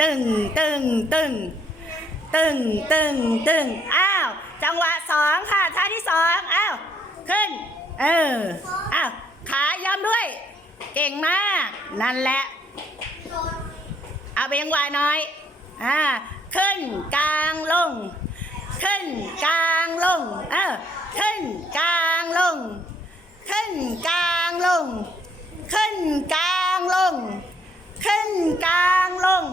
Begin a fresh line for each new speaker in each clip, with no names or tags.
ตึงตึงตึงตึงตึงตึงอ้าว จังหวะสองค่ะท่าที่สองอ้าวขึ้น เอออ้าวขาย้ำด้วย เก่งมาก นั่นแหละ เอาไปยังวะหน่อยอ่าขึ้นกลางลง ขึ้นกลางลงเออขึ้นกลางลง ขึ้นกลางลง ขึ้นกลางลง ขึ้นกลางลง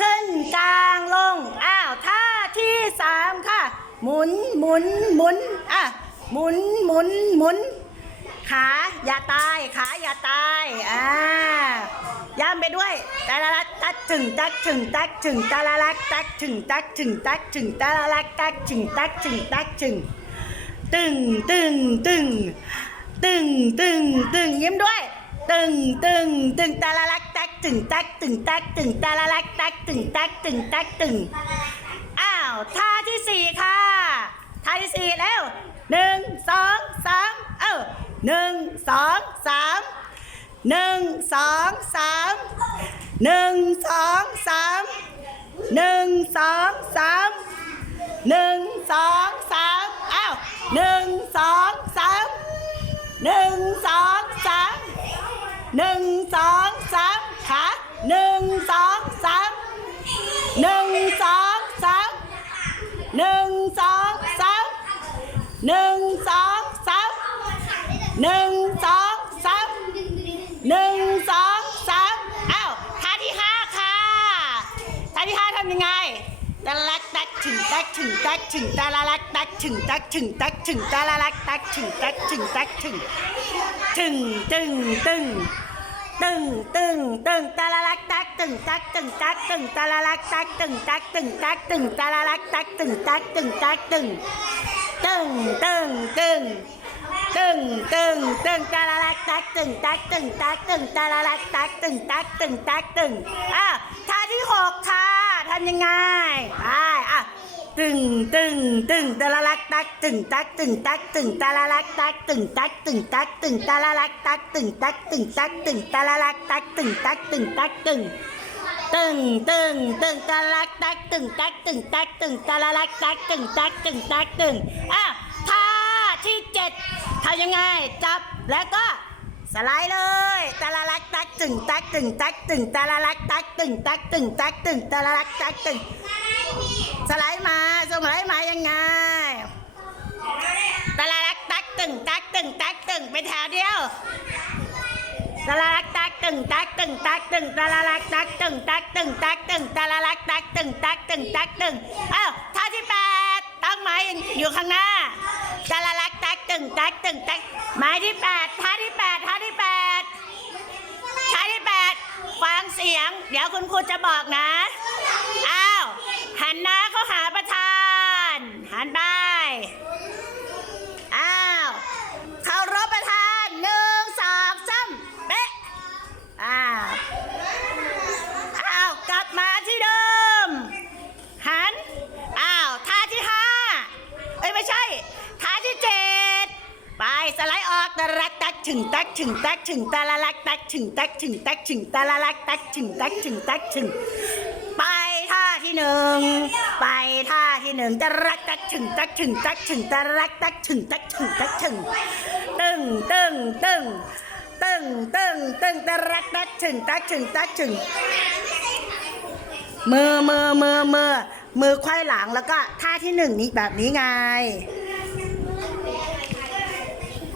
ขึ้น กลางลง อ้าวท่าที่สามค่ะ หมุนหมุนหมุนอะหมุนหมุนหมุน ขาอย่าตาย ขาอย่าตายอ่าย้ำไปด้วยตาละลักตักถึงตักถึงตักถึงตาละลักตักถึงตักถึงตักถึงตาละลักตักถึงตักถึงตักถึงตึงตึงตึงตึงตึงตึงยิ้มด้วย ตึงตึงตึงตาละลัก ตึงแตกตึงแตกตึงตาละลักตักตึงแตกตึงแตกตึงอ้าวท่าที่สี่ค่ะท่าที่สี่แล้วหนึ่งสองสามเอ้าหนึ่งสองสามหนึ่งสองสามหนึ่งสองสามหนึ่งสองสามหนึ่งสองสามอ้าวหนึ่งสองสามหนึ่งสองสามหนึ่งสองสาม ขาหนึ่งสองสามหนึ่งสองสามหนึ่งสองสามหนึ่งสองสามหนึ่งสองสามหนึ่งสองสามอ้าวท่าที่ห้าค่ะท่าที่ห้าทำยังไงตะลักตักถึงตักถึงตักถึงตะละลักตักถึงตักถึงตักถึงตะละลักตักถึงตักถึงตักถึงถึงตึงตึง ตึงตึงตึงตะละลักตักตึงตักตึงตักตึงตะละลักตักตึงตักตึงตักตึงตะละลักตักตึงตักตึงตักตึงตึงตึงตึงตึงตึงตึงตะละลักตักตึงตักตึงตักตึงตะละลักตักตึงตักตึงตักตึงอะท่าที่หกค่ะทำยังไงไปอะ ตึงตึงตึงตะละลักตักตึงตักตึงตักตึงตะละลักตักตึงตักตึงตักตึงตะละลักตักตึงตักตึงตักตึงตะละลักตักตึงตักตึงตักตึงตึงตึงตึงตะลักตักตึงตักตึงตักตึงตะละลักตักตึงตักตึงตักตึงอะท่าที่เจ็ดทำยังไงจับแล้วก็สไลด์เลยตะละลักตักตึงตักตึงตักตึงตะละลักตักตึงตักตึงตักตึงตะละลักตักตึง สไลด์มาส่งสไลด์มายังไงตะละลักตักตึงตักตึงตักตึงไปแถวเดียวตะละลักตักตึงตักตึงตักตึงตะละลักตักตึงตักตึงตักตึงตะละลักตักตึงตักตึงตักตึงอ้าวท่าที่แปดตั้งไม้อยู่ข้างหน้าตะละลักตักตึงตักตึงตักไม้ที่แปดท่าที่แปดท่าที่แปดท่าที่แปดฟังเสียง เดี๋ยวคุณครูจะบอกนะอ้า หันหน้าเข้าหาประธาน หันไป อ้าวเคารพประธานหนึ่งสองสามเป๊ะ อ้าว อ้าว กลับมาที่เดิม หัน อ้าวท่าที่ห้าเอ้ยไม่ใช่ท่าที่เจ็ดไปสไลด์ออกตะลักตักถึงตักถึงตักถึงตะละลักตักถึงตักถึงตักถึงตะละลักตักถึงตักถึงตักถึง ที่หนึ่งไปท่าที่หนึ่งตะรักตักถึงตักถึงตักถึงตะรักตักถึงตักถึงตักถึงตึงตึงตึงตึงตึงตึงตะรักตักถึงตักถึงตักถึงมือมือมือมือมือควายหลังแล้วก็ท่าที่หนึ่งนี้แบบนี้ไง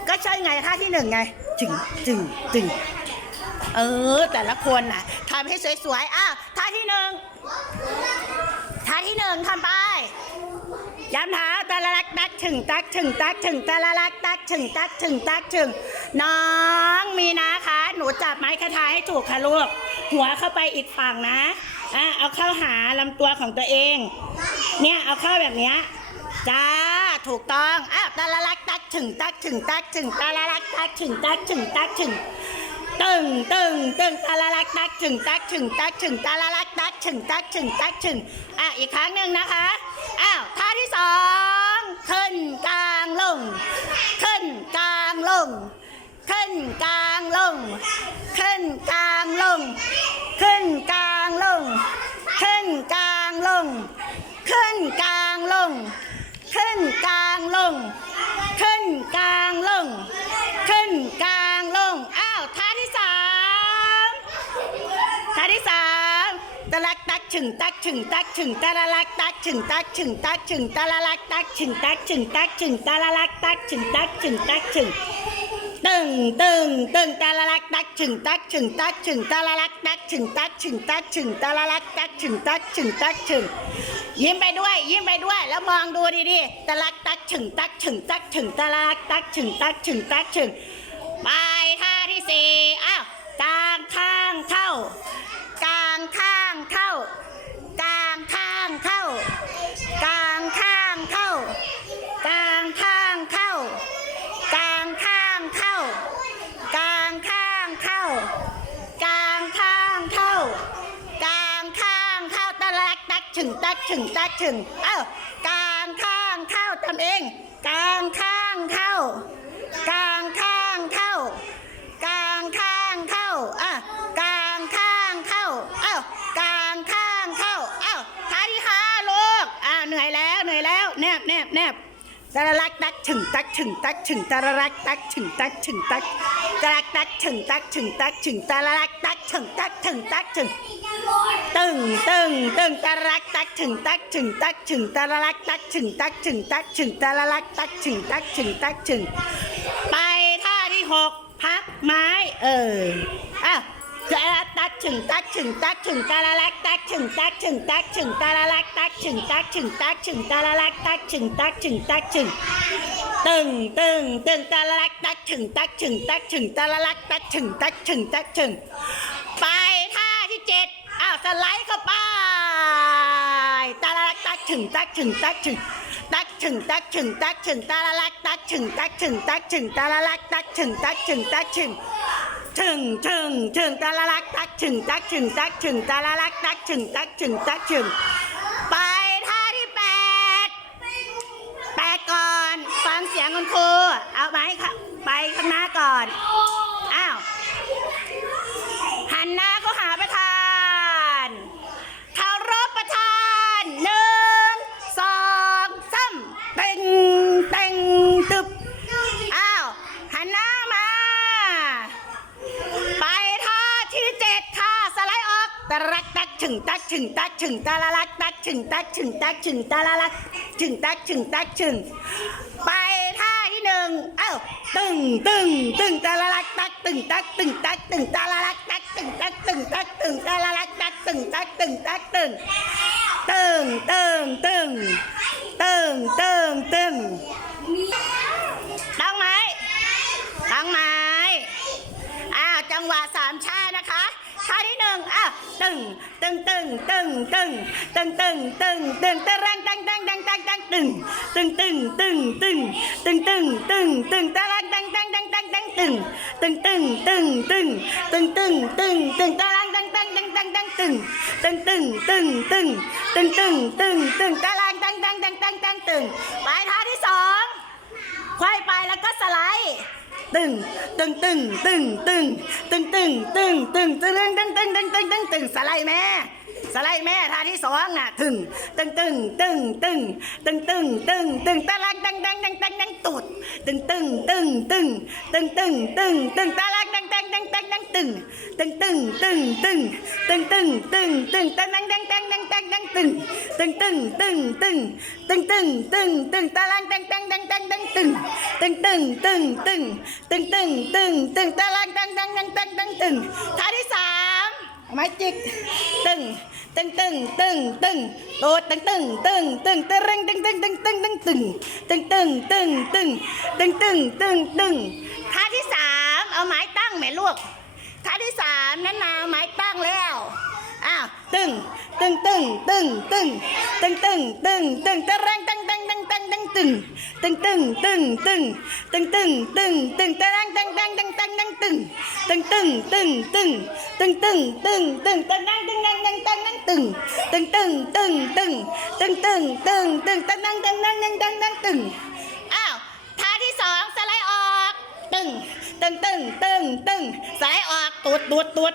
ก็ใช่ไงท่าที่หนึ่งไงจึงจึงจึงเออ แต่ละคนน่ะทำให้สวยๆอ้าวท่าที่หนึ่ง ที่หนึ่งทำไปย้ำเท้าตะละลักตักถึงตักถึงตักถึงตะละลักตักถึงตักถึงตักถึง น้องมีนะคะ หนูจับไม้คทาให้ถูกค่ะลูก หัวเข้าไปอีกฝั่งนะอะเอาเข้าหาลำตัวของตัวเอง เนี่ยเอาเข้าแบบเนี้ยจ้าถูกต้องอ้าวตะละลักตักถึงตักถึงตักถึงตะละลักตักถึงตักถึงตักถึงตึงตึงตึงตะละลักตักถึงตักถึงตักถึงตะละลักตัก ถึงตักชึงตักชึงอะอีกครั้งหนึ่งนะคะอ้าวท่าที่สองขึ้นกลางลง ขึ้นกลางลง ขึ้นกลางลง ขึ้นกลางลงขึ้นกลางลง ถึงตักฉึงตักฉึงตะละลักตักฉึงตักฉึงตักฉึงตะละลักตักฉึงตักฉึงตักฉึงตะละลักตักฉึงตักฉึงตักฉึงตึงตึงตึงตะละลักตักฉึงตักฉึงตักฉึงตะละลักตักฉึงตักฉึงตักฉึงตะละลักตักฉึงตักฉึงตักฉึงยิ้มไปด้วย ยิ้มไปด้วยแล้วมองดูดีๆตะลักตักฉึงตักฉึงตักฉึงตะละลักตักฉึงตักฉึงตักฉึงไปท่าที่สี่อ้าว กลางข้างเข้าตะลักตักฉึงตักฉึงตักฉึง เอ้ากลางข้างเข้าทำเอง กลางข้างเข้ากลางข้างเข้ากลางข้างเข้าอะกลางข้างเข้าเอ้ากลางข้างเข้าเอ้าท่าที่ห้าลูกอะเหนื่อยแล้วเหนื่อยแล้วแนบแนบแนบ ตะลักตักฉึงตักฉึงตักฉึงตะลักตักฉึงตักฉึงตักตะลักตักฉึงตักฉึงตักฉึงตะลักตักฉึงตักฉึงตักฉึงตึงตึงตึงตะลักตักฉึงตักฉึงตักฉึงตะลักตักฉึงตักฉึงตักฉึงตะลักตักฉึงตักฉึงตักฉึงไปท่าที่หกพักไม้เอออ้าวจะตักฉึงตักฉึงตักฉึงตาละลักตักฉึงตักฉึงตักฉึงตาละลักตัก ฉึงตักฉึงตักฉึงตาละลักตักฉึงตักฉึงตักฉึงตึงตึงตึงตาละลักตักฉึงตักฉึงตักฉึงตาละลักตักฉึงตักฉึงตักฉึงไปท่าที่เจ็ดอ้าวสไลด์เข้าไปตาละลักตักฉึงตักฉึงตักฉึงตักฉึงตักฉึงตักฉึงตาละลักตักฉึงตักฉึงตักฉึงตาละลักตักฉึงตักฉึงตักฉึงฉึงฉึงฉึงตาละลักตักฉึงตักฉึงตักฉึงตาละลักตักฉึงตักฉึงตักฉึง คุณครูเอาไหมคะไปข้างหน้าก่อน อ้าว หันหน้าเข้าหาประธานเคารพประธานหนึ่งสองสามเต็งเต็งตึบ อ้าว หันหน้ามา ไปท่าที่เจ็ดค่ะ สไลด์ออกตะรักตักฉึงตักฉึงตักฉึงตาละลักตักฉึงตักฉึงตักฉึงตาละลักฉึงตักฉึงตักฉึง ไปท่าที่หนึ่งเอ้าตึงตึงตึงตาละลักตักตึงตักตึงตักตึงตาละลักตักตึงตักตึงตักตึงตาละลักตักตึงตักตึงตักตึงตึงตึงตึงตึงตึงตึงตั้งไหมตั้งไหมอ้าวจังหวะสามชานะคะท่าที่หนึ่ งอ้าวตึงตึงตึงตึงตึงตึงตึงตึงตึงตะรังตังตังตังตังตังตึงตึงตึงตึงตึงตึงตึงตึงตึงตะรังตังตังตังตังตังตึงตึงตึงตึงตึงตึงตึงตึงตึงตะรังตังตังตังตังตังตึงตึงตึงตึงตึงตึงตึงตึงตึงตะรังตังตังตังตังตังตึงไปท่าที่สองควายไปแล้วก็สไลด์ ตึงตึงตึงตึงตึงตึงตึงตึงตึงตึงตึงตึงตึงตึงตึงตึงสไลด์แม่ สไลด์แม่ท่าที่สองน่ะตึงตึงตึงตึงตึงตึงตึงตึงตึงตะลักดังดังดังดังดังตุดตึงตึงตึงตึงตึงตึงตึงตึงตะลักดังดังดังดังดังตึงตึงตึงตึงตึงตึงตึงตึงตึงตะดังดังดังดังดังดังตึงตึงตึงตึงตึงตึงตึงตึงตึงตะลักดังดังดังดังดังตึงตึงตึงตึงตึงตึงตึงตึงตึงตะลักดังดังดังดังดังตึงท่าที่สาม ไม้จิก ตึงตึงตึงตึงตึงโดดตึงตึงตึงตึงตึงตึงตึงตึงตึงตึงตึงตึงตึงตึงตึงตึงตึงตึงตึงท่าที่สามเอาไม้ตั้งแม่ลูกท่าที่สามนั้นนาไม้ตั้งแล้ว อ้าวตึงตึงตึงตึงตึงตึงตึงตึงตึงตะเร่งตึงตึงตึงตึงตึงตึงตึงตึงตึงตึงตึงตึงตึงตึงตะเร่งตึงตึงตึงตึงตึงตึงตึงตึงตึงตึงตึงตึงตึงตึงตะนั่งตึงนั่งตึงตึงนั่งตึงตึงตึงตึงตึงตึงตึงตึงตึงตะนั่งตึงนั่งตึงตึงนั่งตึงอ้าวท่าที่สองสไลด์ออกตึงตึงตึงตึงตึงสไลด์ออกตูดตูดตูด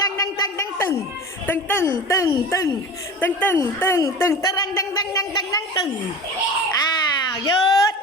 ตึงตึงตึงตึงตึงตึงตึงตึงตึงตึงตึงตึงตึงตึงตึงตึงตึงตึงอ้าวหยุด